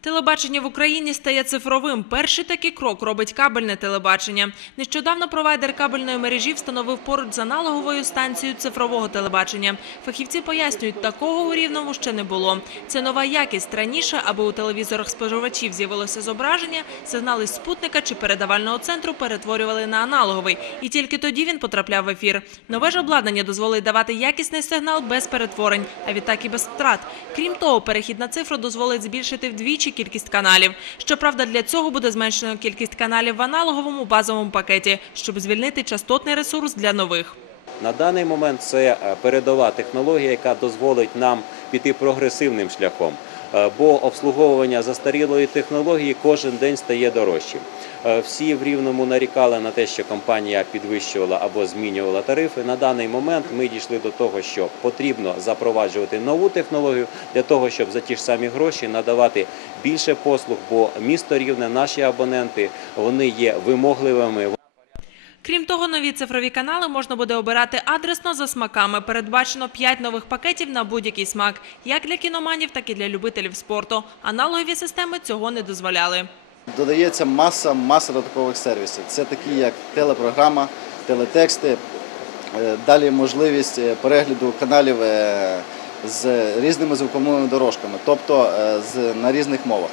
Телебачення в Україні стає цифровим. Перший такий крок робить кабельне телебачення. Нещодавно провайдер кабельної мережі встановив поруч з аналоговою станцією цифрового телебачення. Фахівці пояснюють, такого у рівному ще не було. Це нова якість. Раніше, аби у телевізорах споживачів з'явилося зображення, сигнали спутника чи передавального центру перетворювали на аналоговий, і тільки тоді він потрапляв в ефір. Нове ж обладнання дозволить давати якісний сигнал без перетворень, а відтак і без втрат. Крім того, перехід на цифру дозволить збільшити вдвічі кількість каналів. Щоправда, для цього буде зменшено кількість каналів в аналоговому базовому пакеті, щоб звільнити частотний ресурс для нових. На даний момент це е, передова технологія, яка дозволить нам піти прогресивним шляхом, бо обслуговування застарілої технології кожен день стає дорожчим. Е, Всі в рівному нарікали на те, що компанія підвищувала або змінювала тарифи. На даний момент ми дійшли до того, що потрібно запроваджувати нову технологію для того, щоб за ті ж самі гроші надавати більше послуг. Бо місто рівне, наші абоненти, вони є вимогливими. Крім того, нові цифрові канали можна буде обирати адресно за смаками. Передбачено 5 нових пакетів на будь-який смак, як для кіноманів, так і для любителів спорту. Аналогові системи цього не дозволяли. Додається маса, маса додаткових сервісів. Це такі, як телепрограма, телетексти, е, далі можливість е, перегляду каналів е, з різними звуковими дорожками, тобто на різних мовах.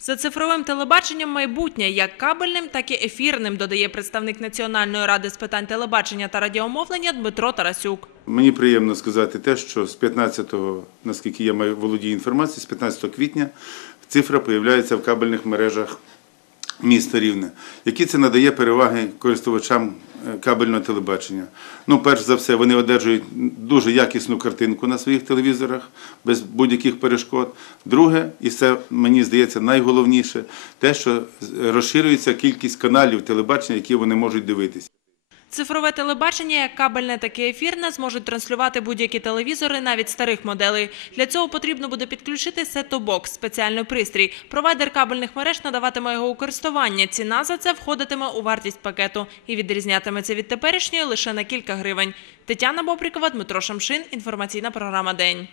За цифровим телебаченням майбутнє як кабельним, так і ефірним, додає представник Національної ради з питань телебачення та радіомовлення Дмитро Тарасюк. Мені приємно сказати те, що з 15-го, наскільки я маю володію інформацією, з 15 квітня цифра появляється в кабельних мережах міста Рівне. Які це надає переваги користувачам кабельного телебачення? Ну, перш за все, вони одержують дуже якісну картинку на своїх телевізорах без будь-яких перешкод. Друге, і це мені здається найголовніше, те, що розширюється кількість каналів телебачення, які вони можуть дивитися. Цифрове телебачення, як кабельне, так і ефірне, зможуть транслювати будь-які телевізори, навіть старих моделей. Для цього потрібно буде підключити сет-то-бокс, спеціальний пристрій. Провайдер кабельних мереж надаватиме його у користування. Ціна за це входитиме у вартість пакету і відрізнятиметься від теперішньої лише на кілька гривень. Тетяна Бобрікова, Дмитро Шамшин. Інформаційна програма День.